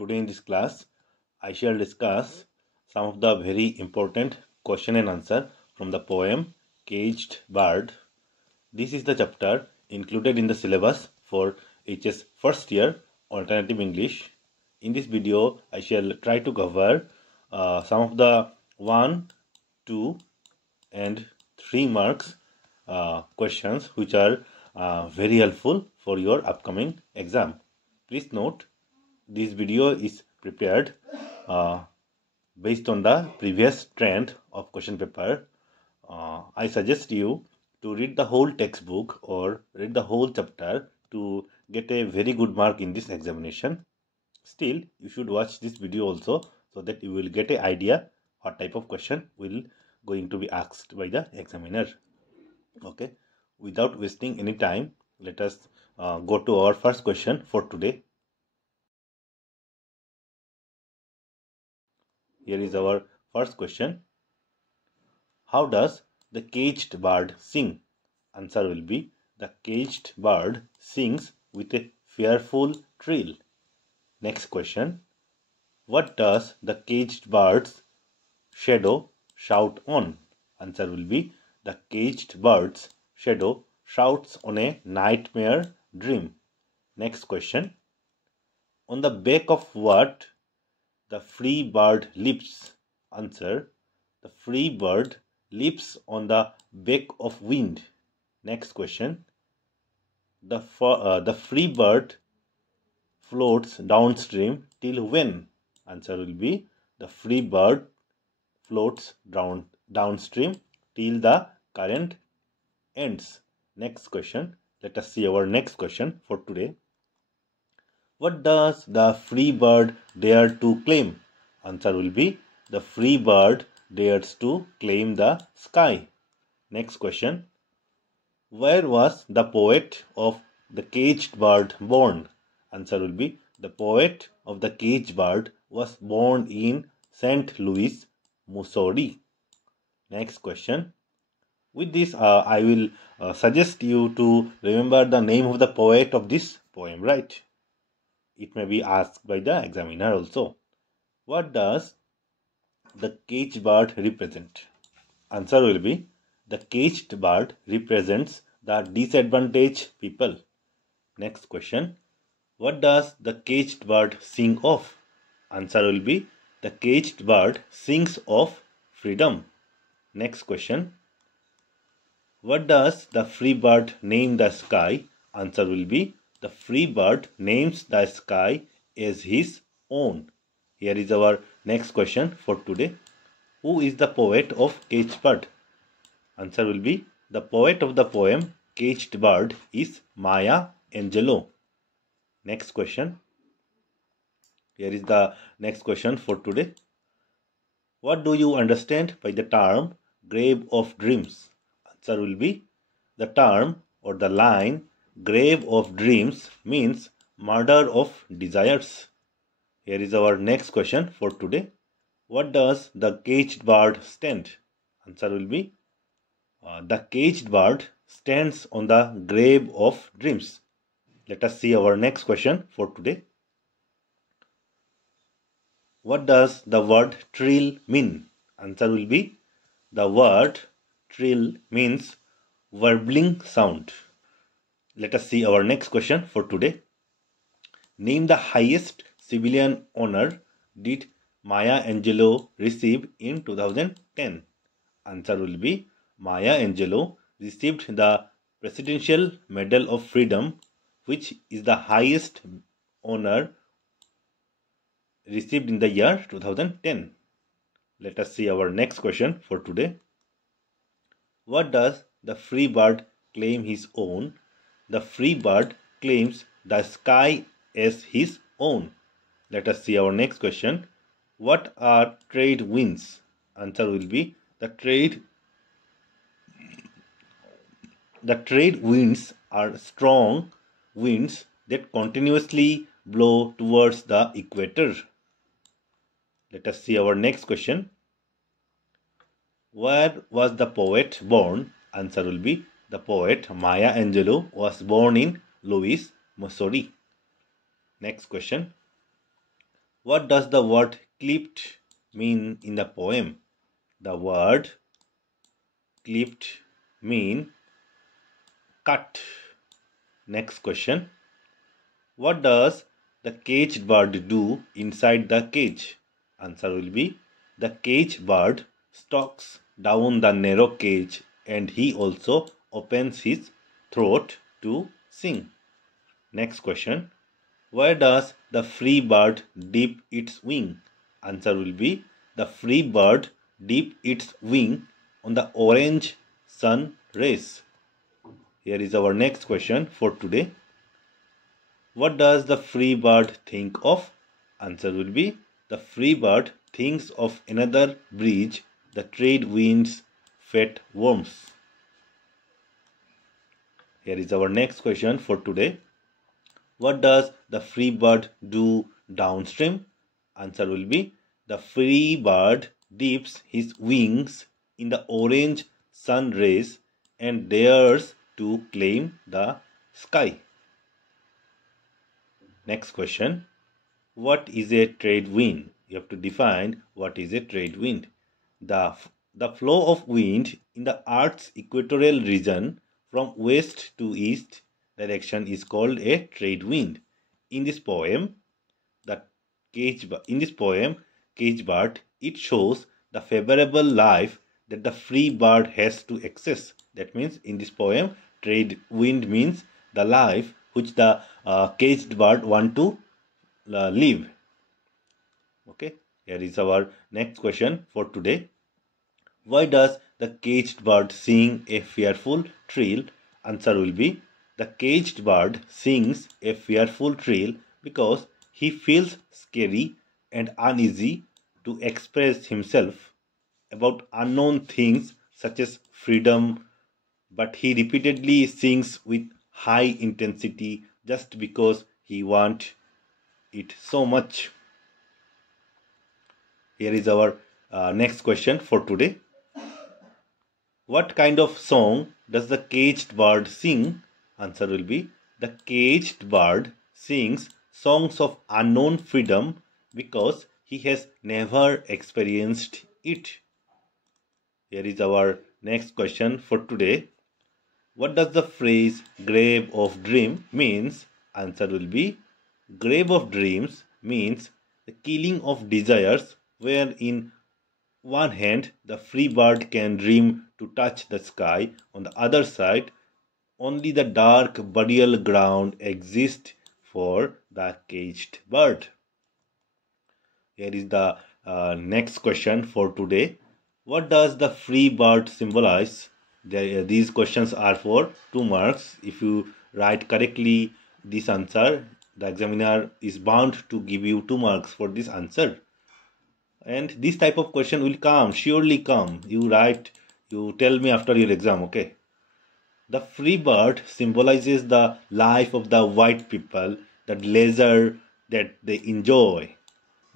Today in this class, I shall discuss some of the very important question and answer from the poem Caged Bird. This is the chapter included in the syllabus for HS first year alternative English. In this video, I shall try to cover some of the 1, 2 and 3 marks questions which are very helpful for your upcoming exam. Please note, this video is prepared based on the previous trend of question paper. I suggest you to read the whole textbook or read the whole chapter to get a very good mark in this examination. Still, you should watch this video also so that you will get an idea what type of question will going to be asked by the examiner. Okay, without wasting any time, let us go to our first question for today. Here is our first question. How does the caged bird sing? Answer will be, the caged bird sings with a fearful trill. Next question. What does the caged bird's shadow shout on? Answer will be, the caged bird's shadow shouts on a nightmare dream. Next question. On the back of what the free bird leaps? Answer, the free bird leaps on the back of wind. Next question. The free bird floats downstream till when? Answer will be, the free bird floats downstream till the current ends. Next question. Let us see our next question for today. What does the free bird dare to claim? Answer will be, the free bird dares to claim the sky. Next question. Where was the poet of the caged bird born? Answer will be, the poet of the caged bird was born in St. Louis, Missouri. Next question. With this, I will suggest you to remember the name of the poet of this poem, right? It may be asked by the examiner also. What does the caged bird represent? Answer will be, the caged bird represents the disadvantaged people. Next question. What does the caged bird sing of? Answer will be, the caged bird sings of freedom. Next question. What does the free bird name the sky? Answer will be, the free bird names the sky as his own. Here is our next question for today. Who is the poet of Caged Bird? Answer will be, the poet of the poem Caged Bird is Maya Angelou. Next question. Here is the next question for today. What do you understand by the term grave of dreams? Answer will be, the term or the line grave of dreams means murder of desires. Here is our next question for today. What does the caged bird stand? Answer will be, the caged bird stands on the grave of dreams. Let us see our next question for today. What does the word trill mean? Answer will be, the word trill means warbling sound. Let us see our next question for today. Name the highest civilian honor did Maya Angelou receive in 2010? Answer will be, Maya Angelou received the Presidential Medal of Freedom, which is the highest honor received in the year 2010. Let us see our next question for today. What does the free bird claim his own? The free bird claims the sky as his own. Let us see our next question. What are trade winds? Answer will be, the trade winds are strong winds that continuously blow towards the equator. Let us see our next question. Where was the poet born? Answer will be, the poet Maya Angelou was born in Louis, Missouri. Next question. What does the word clipped mean in the poem? The word clipped mean cut. Next question. What does the caged bird do inside the cage? Answer will be the caged bird stalks down the narrow cage and he also opens his throat to sing. Next question. Where does the free bird dip its wing? Answer will be the free bird dip its wing on the orange sun rays. Here is our next question for today. What does the free bird think of? Answer will be the free bird thinks of another bridge, the trade winds fed worms. Here is our next question for today. What does the free bird do downstream? Answer will be the free bird dips his wings in the orange sun rays and dares to claim the sky. Next question. What is a trade wind? You have to define what is a trade wind. The flow of wind in the Earth's equatorial region from west to east direction is called a trade wind. In this poem, cage bird, it shows the favorable life that the free bird has to access. That means in this poem, trade wind means the life which the caged bird want to live. Okay, here is our next question for today. Why does the caged bird sing a fearful trill? Answer will be the caged bird sings a fearful trill because he feels scary and uneasy to express himself about unknown things such as freedom, but he repeatedly sings with high intensity just because he wants it so much. Here is our next question for today. What kind of song does the caged bird sing? Answer will be the caged bird sings songs of unknown freedom because he has never experienced it. Here is our next question for today. What does the phrase grave of dream means? Answer will be grave of dreams means the killing of desires where in one hand the free bird can dream to touch the sky, on the other side only the dark burial ground exists for the caged bird. Here is the next question for today. What does the free bird symbolize? These questions are for 2 marks. If you write correctly this answer, the examiner is bound to give you 2 marks for this answer. And this type of question will come, surely come. You tell me after your exam, okay? The free bird symbolizes the life of the white people, the leisure that they enjoy.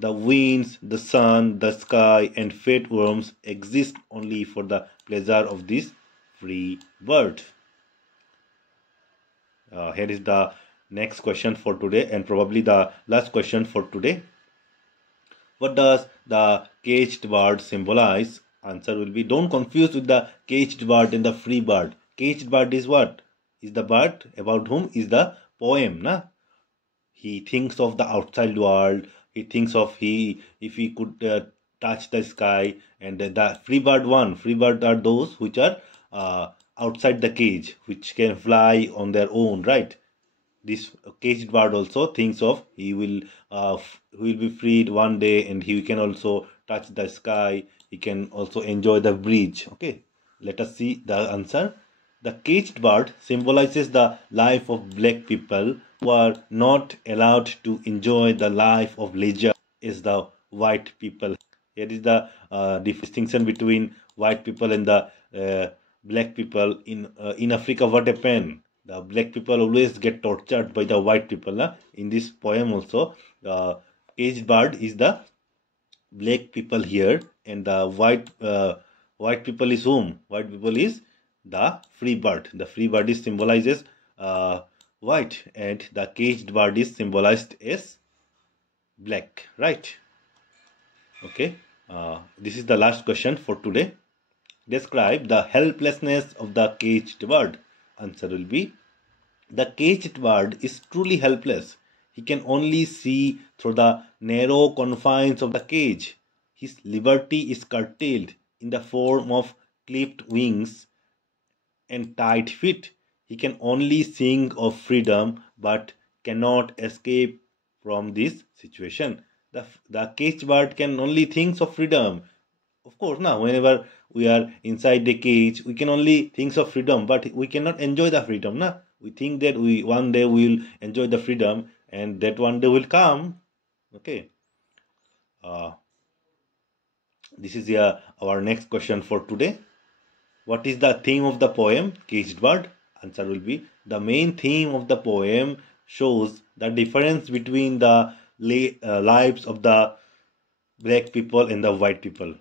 The winds, the sun, the sky, and fat worms exist only for the pleasure of this free bird. Here is the next question for today, and probably the last question for today. What does the caged bird symbolize? Answer will be, don't confuse with the caged bird and the free bird. Caged bird is what? Is the bird about whom is the poem, na? He thinks of the outside world. He thinks of if he could touch the sky. And the free bird are those which are outside the cage, which can fly on their own, right? This caged bird also thinks of he will be freed one day, and he can also touch the sky. He can also enjoy the breeze. Okay, let us see the answer. The caged bird symbolizes the life of black people who are not allowed to enjoy the life of leisure as the white people. Here is the distinction between white people and the black people. In Africa, what happened? The black people always get tortured by the white people. In this poem also, the caged bird is the black people here, and the white people is whom? White people is the free bird. The free bird is symbolizes white, and the caged bird is symbolized as black, right? Okay, this is the last question for today. Describe the helplessness of the caged bird. Answer will be, the caged bird is truly helpless. He can only see through the narrow confines of the cage. His liberty is curtailed in the form of clipped wings and tight feet. He can only sing of freedom but cannot escape from this situation. The caged bird can only think of freedom. Of course, now whenever we are inside the cage, we can only think of freedom, but we cannot enjoy the freedom. Na? We think that we one day we will enjoy the freedom, and that one day will come. Okay. Uh, this is our next question for today. What is the theme of the poem Caged Bird? Answer will be, the main theme of the poem shows the difference between the lives of the black people and the white people.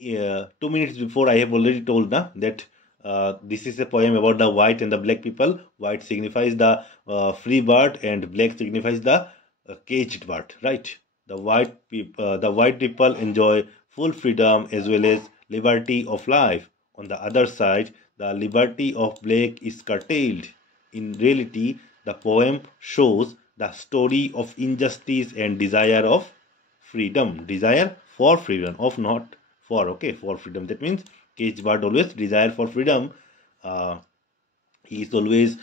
2 minutes before, I have already told that this is a poem about the white and the black people. White signifies the free bird and black signifies the caged bird, right? The white people enjoy full freedom as well as liberty of life. On the other side, the liberty of black is curtailed. In reality, the poem shows the story of injustice and desire of freedom. Desire for freedom, of not for, okay, for freedom. That means caged bird always desire for freedom. He is always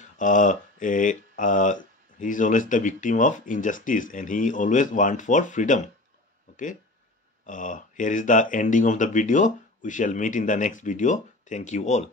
he is always the victim of injustice, and he always want for freedom. Okay. Here is the ending of the video. We shall meet in the next video. Thank you all.